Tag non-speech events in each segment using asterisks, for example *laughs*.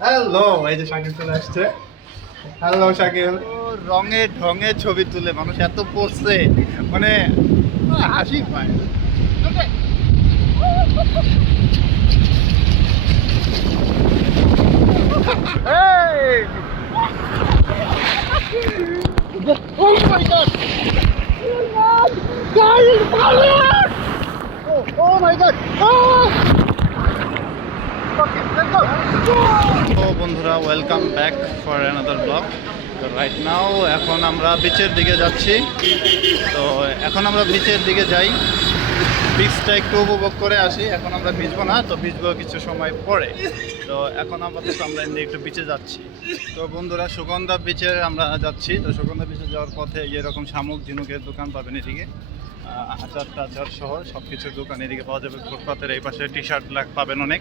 Hello এই যে শাকিল চলে আসছে হ্যালো শাকিল ও রঙে ঢঙে ছবি তুলে মানুষ এত পড়ছে মানে হাসি পায় Hey! Oh my god! Oh, oh my god! Oh! তো বন্ধুরা welcome back for another blog তো রাইট নাও এখন আমরা বিচের দিকে যাচ্ছি। তো এখন আমরা বিচের দিকে যাই। বিচটা একটু উপভোগ করে আসি। এখন আমরা ভিজবো না, তো ভিজবো কিছু সময় পরে। তো এখন আপাতত আমরা একটু বিচে যাচ্ছি। তো বন্ধুরা, সুগন্ধা বিচে আমরা যাচ্ছি। তো সুগন্ধা যাওয়ার পথে এরকম শামুক, ঝিনুকের দোকান পাবেন এদিকে। আচার টাচার সহ সব কিছুর দোকান এদিকে পাওয়া যাবে। ফুটপাতের এই পাশে টি শার্ট পাবেন অনেক।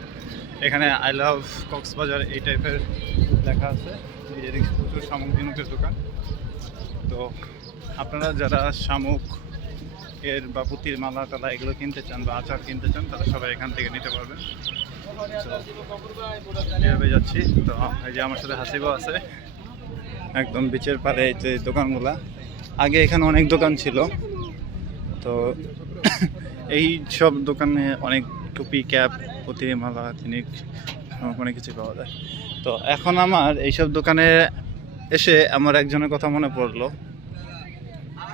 এখানে আই লাভ কক্সবাজার এই টাইপের লেখা আছে। এদিকে প্রচুর শামুক, ঝিনুকের দোকান। তো আপনারা যারা শামুক এর বা পুতির মালা, টালা এগুলো কিনতে চান বা আচার কিনতে চান, তারা সবাই এখান থেকে নিতে পারবেন। যাচ্ছি। তো এই যে আমার সাথে হাসিবও আছে। একদম বিচের পাড়ে যে দোকানগুলা। আগে এখানে অনেক দোকান ছিল। তো *coughs* এই সব দোকানে অনেক টুপি, ক্যাপ মালা তিনিক, অনেক কিছু পাওয়া যায়। তো এখন আমার এইসব দোকানে এসে আমার একজনের কথা মনে পড়ল।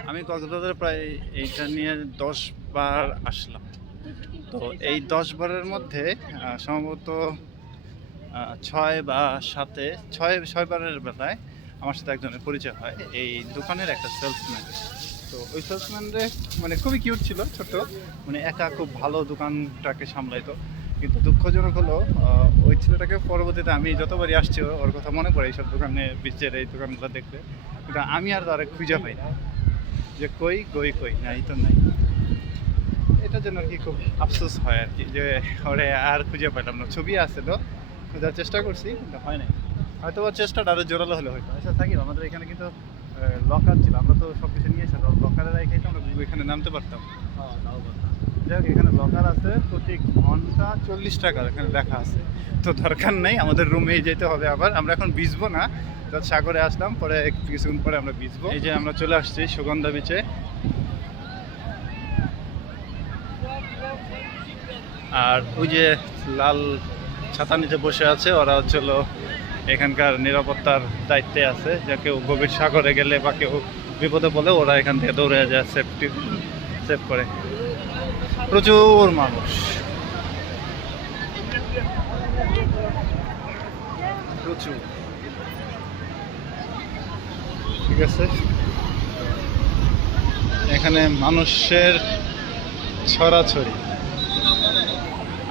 আমি কক্সবাজারে প্রায় এইটা নিয়ে দশ বার আসলাম। তো এই দশ বারের মধ্যে সম্ভবত ছয় বা সাতে, ছয় ছয় বারের বেলায় আমার সাথে একজনের পরিচয় হয় এই দোকানের একটা সেলসম্যান তো ওই সেলসম্যানরে মানে খুবই কিউট ছিল ছোট মানে একা খুব ভালো দোকানটাকে সামলাইতো। কিন্তু দুঃখজনক হলো ওই ছেলেটাকে পরবর্তীতে আমি যতবারই আসছি ওর কথা মনে পড়ে এইসব দোকানে বিচের এই দোকানগুলো দেখতে। কিন্তু আমি আর তারা খুঁজে পাই না। যে কই কই কই নাই তো নাই। এটার জন্য আর কি খুব আফসোস হয় আর কি যে ওরে আর খুঁজে পেলাম না। ছবি আছে তো খোঁজার চেষ্টা করছি কিন্তু হয় নাই। হয়তো ওর চেষ্টাটা আরও জোরালো হলে হয়তো। আচ্ছা থাকি আমাদের এখানে কিন্তু লকার ছিল। আমরা তো সব কিছু নিয়ে এসেছিলাম লকারে রেখে আমরা এখানে নামতে পারতাম। যাই এখানে লকার আছে প্রতি ঘণ্টা চল্লিশ টাকা এখানে লেখা আছে। তো দরকার নেই আমাদের রুমে যেতে হবে আবার। আমরা এখন ভিজবো না যত সাগরে আসলাম পরে কিছুক্ষণ পরে আমরা ভিজবো। এই যে আমরা চলে আসছি সুগন্ধা বিচে আর ওই যে লাল ছাতা নিচে বসে আছে ওরা হচ্ছিল এখানকার নিরাপত্তার দায়িত্বে আছে। যে কেউ গভীর সাগরে গেলে বা কেউ বিপদে বলে ওরা এখান থেকে দৌড়ে যায় সেফটি সেভ করে। প্রচুর মানুষ। ঠিক আছে? এখানে মানুষের ছড়াছড়ি।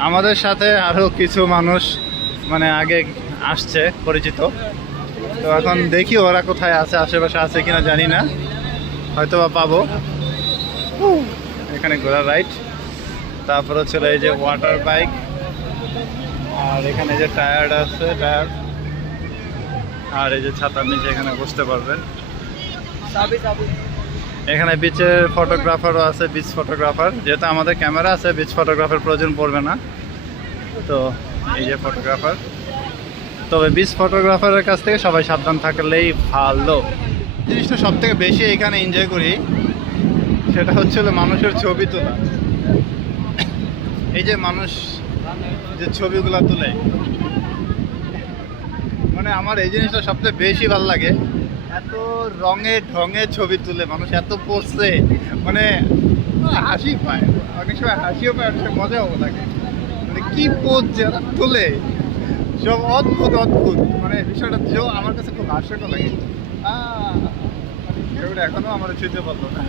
আমাদের সাথে আরও কিছু মানুষ মানে আগে আসছে, পরিচিত। তো এখন দেখি ওরা কোথায় আছে, আশেপাশে আছে কিনা জানি না। হয়তো বা পাবো। এখানে ঘোড়া রাইড তারপর হচ্ছে এই যে ওয়াটার বাইক আর এখানে যে টায়ার্ড আছে টায়ার আর এই যে ছাতার নিচে এখানে বসতে পারবেন। এখানে বিচের ফটোগ্রাফারও আছে বিচ ফটোগ্রাফার যেহেতু আমাদের ক্যামেরা আছে বিচ ফটোগ্রাফার প্রয়োজন পড়বে না। তো এই যে ফটোগ্রাফার তবে বিচ ফটোগ্রাফারের কাছ থেকে সবাই সাবধান থাকলেই ভালো। জিনিসটা সব থেকে বেশি এখানে এনজয় করি, সেটা হচ্ছিল মানুষের ছবি তোলা। এই যে মানুষ যে ছবিগুলো তোলে। মানে আমার এই জিনিসটা সবথেকে বেশি ভালো লাগে। এত রঙে ঢঙে ছবি তুলে, মানুষ এত পড়ছে মানে হাসি পায়। অনেক সময় হাসিও পায়, অনেক সময় মজাও লাগে। মানে কি পোজ যারা তোলে। সব অদ্ভুত অদ্ভুত। মানে বিষয়টা যে আমার কাছে খুব হাস্যকর লাগে। আহ, মানে কেউটা এখনও আমার ছুঁতে পারল না।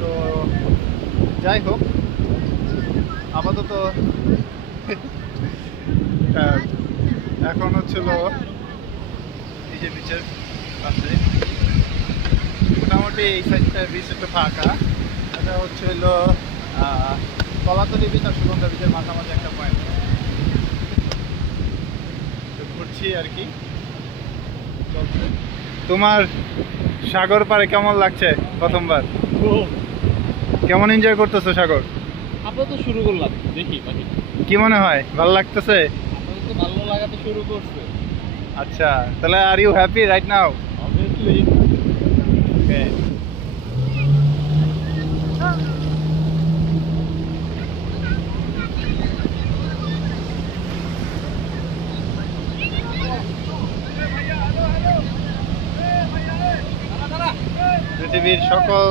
তো যাই হোক আপাতত এখন হচ্ছিল এই যে বিচের পাশে। মোটামুটি এই সাইডটা বিচ একটু ফাঁকা। এটা হচ্ছে কলাতলি বিচ আর সুগন্ধা বিচের মাঝামাঝি একটা পয়েন্ট ঘুরছি আর কি। তোমার সাগর পাড়ে কেমন লাগছে প্রথমবার? কেমন এনজয় করতেছো সাগর? আপাতত শুরু করলাম দেখি বাকি। কি মনে হয়? ভালো লাগতেছে? ভালো লাগাতে শুরু করছে। আচ্ছা তাহলে are you happy right now obviously okay পৃথিবীর সকল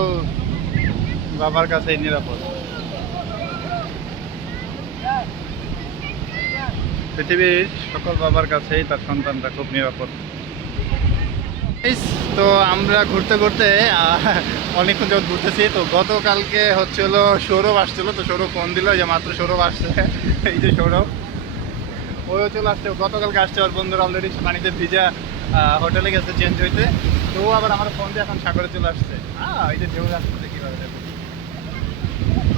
বাবার কাছেই নিরাপদ। পৃথিবীর সকল বাবার কাছেই তার সন্তানরা খুব নিরাপদ। তো আমরা ঘুরতে ঘুরতে অনেকক্ষণ যখন ঘুরতেছি। তো গতকালকে হচ্ছিল, সৌরভ আসছিল। তো সৌরভ ফোন দিল যে মাত্র সৌরভ আসছে। এই যে সৌরভ। ওইও চলে আসছে। গতকালকে আসছে ওর বন্ধুরা অলরেডি পানিতে ভিজা হোটেলে গেছে চেঞ্জ হইতে। তো ও আবার আমার ফোন দিয়ে এখন সাগরে চলে আসছে। হ্যাঁ এই যে ঢেউ কীভাবে।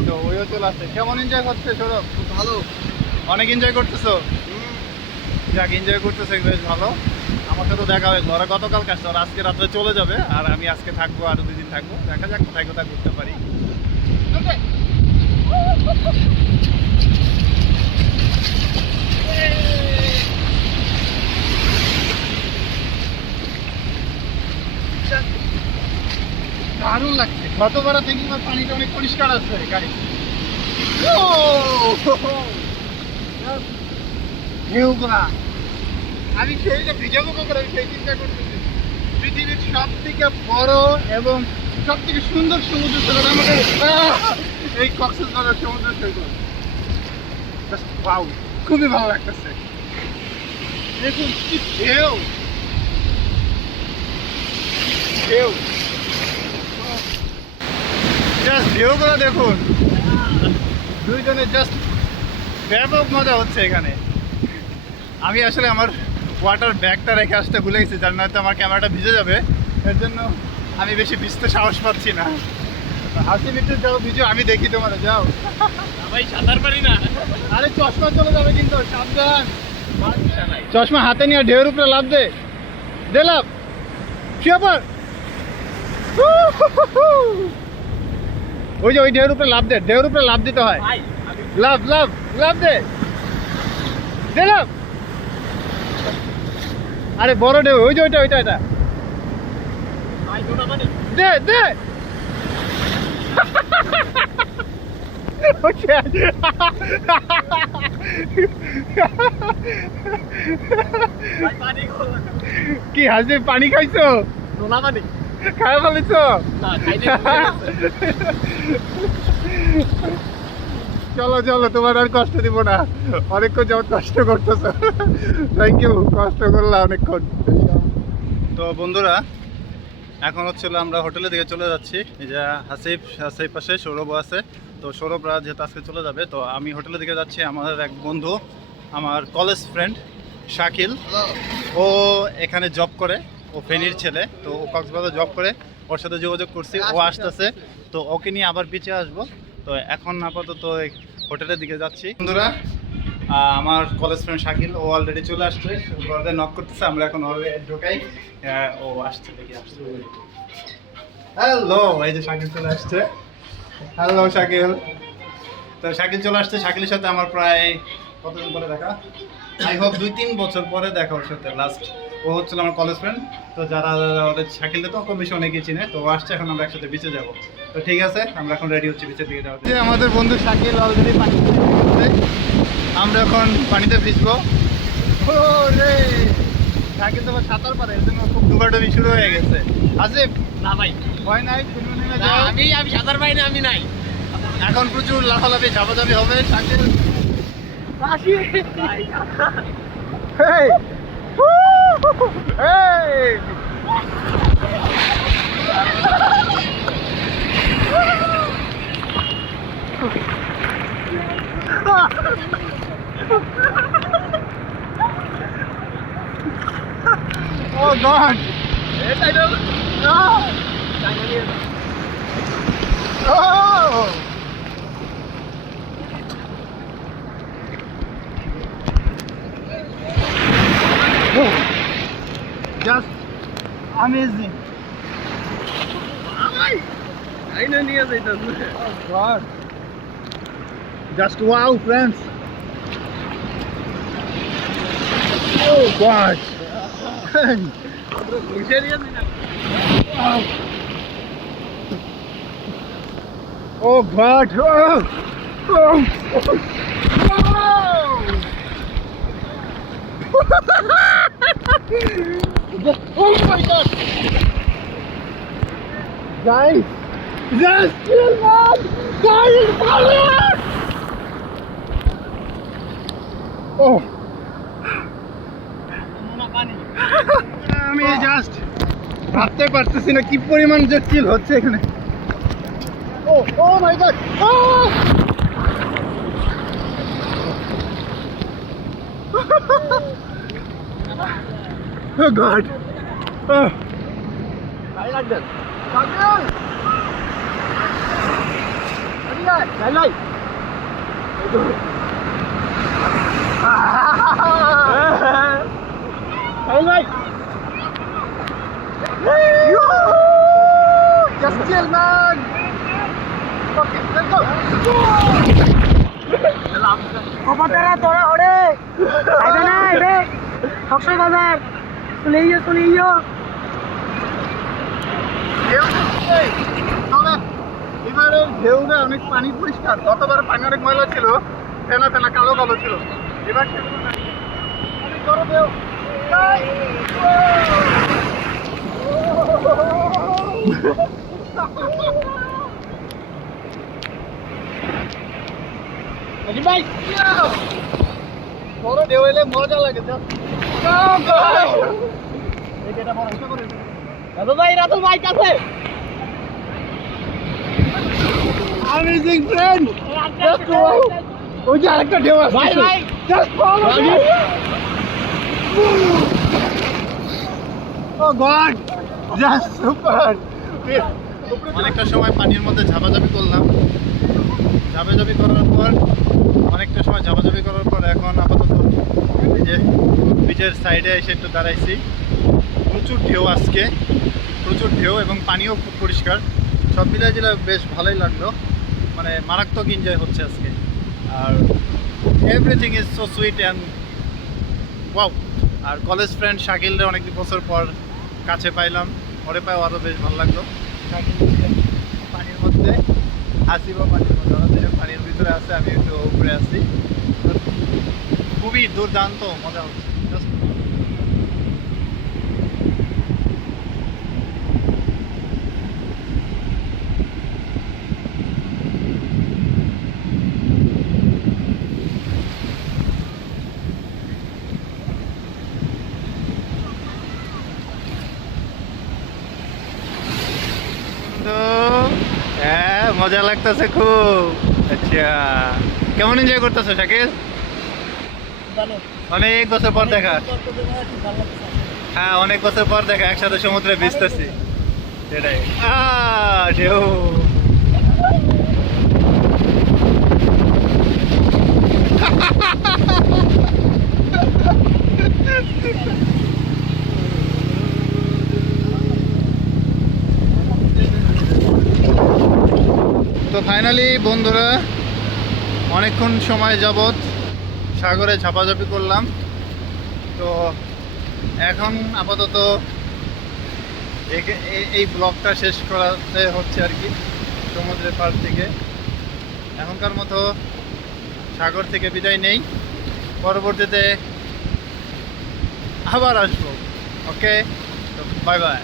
তো ওইও চলে আসছে। কেমন এনজয় করছে সৌরভ? ভালো। অনেক এনজয় করতেছো? যাক এনজয় করতেছে বেশ ভালো। আমার সাথে দেখা হয়েছিল ওরা গতকাল ওরা আজকে রাত্রে চলে যাবে। আর আমি আজকে থাকব আরও দুদিন থাকব। দেখা যাক কোথায় কোথায় ঘুরতে পারি দারুণ লাগছে গতবার থেকে পানিটা অনেক পরিষ্কার আছে গাড়ি আমি সেই যে ভিডিও করে আমি সেই চিন্তা করতেছি। পৃথিবীর সব থেকে বড় এবং সব থেকে সুন্দর সমুদ্র সৈকত আমাদের। এই কক্সেস বাজার সমুদ্র সৈকত। Wow, খুবই ভালো লাগতেছে। দেখুন কি ঢেউ। ঢেউ। জাস্ট ঢেউগুলো দেখুন। দুইজনে জাস্ট ব্যাপক মজা হচ্ছে এখানে। আমি আসলে আমার ওয়াটার ব্যাগটা রেখে আসতে ভুলে গেছি যার নয়তো আমার ক্যামেরাটা ভিজে যাবে। এর জন্য আমি বেশি ভিজতে সাহস পাচ্ছি না। হাসি মিটে যাও ভিজো আমি দেখি তোমার যাও। ভাই সাঁতার পারি না। আরে চশমা চলে যাবে কিন্তু সাবধান। চশমা হাতে নিয়ে ঢেউর উপরে লাভ দে। দে লাভ শুয়ে পড়। ওই যে ওই ঢেউর উপরে লাভ দে ঢেউর উপরে লাভ দিতে হয়। লাভ লাভ লাভ দে। দে লাভ আরে বড় ঢেউ ওই যে ওইটা ওইটা এটা মানে? দে দে। কি হাসি পানি খাইছো? নোনা পানি। খাই ফেলেছো না চলো চলো তোমার আর কষ্ট দিব না। অনেকক্ষণ যেমন কষ্ট করতেছো। থ্যাংক ইউ কষ্ট করলাম অনেকক্ষণ। তো বন্ধুরা এখন হচ্ছিল আমরা হোটেলের দিকে চলে যাচ্ছি। এই যে হাসিফ হাসিফ পাশে সৌরভ আছে। তো সৌরভরা যেহেতু আজকে চলে যাবে তো আমি হোটেলের দিকে যাচ্ছি। আমার এক বন্ধু আমার কলেজ ফ্রেন্ড শাকিল। ও এখানে জব করে। ও ফেনীর ছেলে তো ও কক্সবাজার জব করে ওর সাথে যোগাযোগ করছি ও আসতেছে তো ওকে নিয়ে আবার পিছিয়ে আসব। তো এখন আপাতত হোটেলের দিকে যাচ্ছি। বন্ধুরা আমার কলেজ ফ্রেন্ড শাকিল ও অলরেডি চলে আসছে। ঘরে নক করতেছে আমরা এখন ওরে ঢোকাই। ও আসছে দেখি আসছে হ্যালো এই যে শাকিল চলে আসছে। হ্যালো শাকিল। তো শাকিল চলে আসছে শাকিলের সাথে আমার প্রায় কতদিন পরে দেখা? আই হোপ দুই তিন বছর পরে দেখা ওর সাথে লাস্ট ও হচ্ছিল আমার কলেজ ফ্রেন্ড তো যারা ওদের শাকিলটা তো কম বেশি অনেকেই চিনে তো ও আসছে এখন আমরা একসাথে বিচে যাব। তো ঠিক আছে আমরা এখন রেডি হচ্ছি বিচের দিকে যাওয়া আমাদের বন্ধু শাকিল অলরেডি পানি আমরা এখন পানিতে ভিজবো। ও রে শাকিল তো আবার সাঁতার পারে এর জন্য খুব ডুবাডুবি শুরু হয়ে গেছে। আসিফ না ভাই। ভয় নাই? তুমি আমি আমি সাঁতার পাই না আমি নাই। এখন প্রচুর লাফালাফি ঝাপাঝাপি হবে Shakil Hey! oh god! Yes, I do. No! Oh! amazing. I know near the Oh God. Just wow, friends. Oh God. wow. *laughs* Oh God. Oh. Oh. Oh. oh. আমি জাস্ট ভাবতে পারতেছি না কি পরিমাণ যে চিল হচ্ছে এখানে oh oh my God Oh God! Oh! Samuel! ভাই ভাই ভাই ভাই Just chill, man! Okay, let's go! কপাতারা তোরা ওরে আইবে না আইবে বাজার চলে ইয়ো চলে এবারের ঢেউটা অনেক পানি পরিষ্কার। গতবার পানি অনেক ময়লা ছিল, ফেনা ফেনা, কালো কালো ছিল। এবার ভাই। বড় ঢেউ এলে মজা লাগে Amazing friend! Just! ওই যে আরেকটা ঢেউ আসছে ভাই ভাই Just follow me! Oh God! Just super! অনেকটা সময় পানির মধ্যে ঝাপাঝাপি করলাম ঝাপাঝাপি করার পর, অনেকটা সময় ঝাপাঝাপি করার পর এখন আপাতত যে বিচের সাইডে এসে একটু দাঁড়াইছি। প্রচুর ঢেউ আজকে, প্রচুর ঢেউ এবং পানিও খুব পরিষ্কার। সব মিলাই দিলে বেশ ভালোই লাগল মানে মারাত্মক এনজয় হচ্ছে আজকে। আর everything is so sweet and wow R college friend শাকিলরে অনেক বছর পর কাছে পাইলাম ওরে পাই আরও বেশ ভালো লাগল। শাকিল পানির মধ্যে হাসিব পানির মধ্যে। পানির ভিতরে আছে আমি একটু উপরে আসি খুবই দুর্দান্ত মজা হচ্ছে Just তো হ্যাঁ মজা লাগতেছে খুব। আচ্ছা কেমন এনজয় করতেছো শাকিল অনেক বছর পর দেখা। হ্যাঁ অনেক বছর পর দেখা একসাথে সমুদ্রে ভিজতেছি। সেটাই। ঢেউ। *laughs* তো ফাইনালি বন্ধুরা, অনেকক্ষণ সময় যাবত সাগরে ঝাপাঝাপি করলাম। তো এখন আপাতত এই ব্লগটা শেষ করাতে হচ্ছে আর কি, সমুদ্রের পার থেকে। এখনকার মতো সাগর থেকে বিদায় নেই। পরবর্তীতে আবার আসব। ওকে তো বাই বাই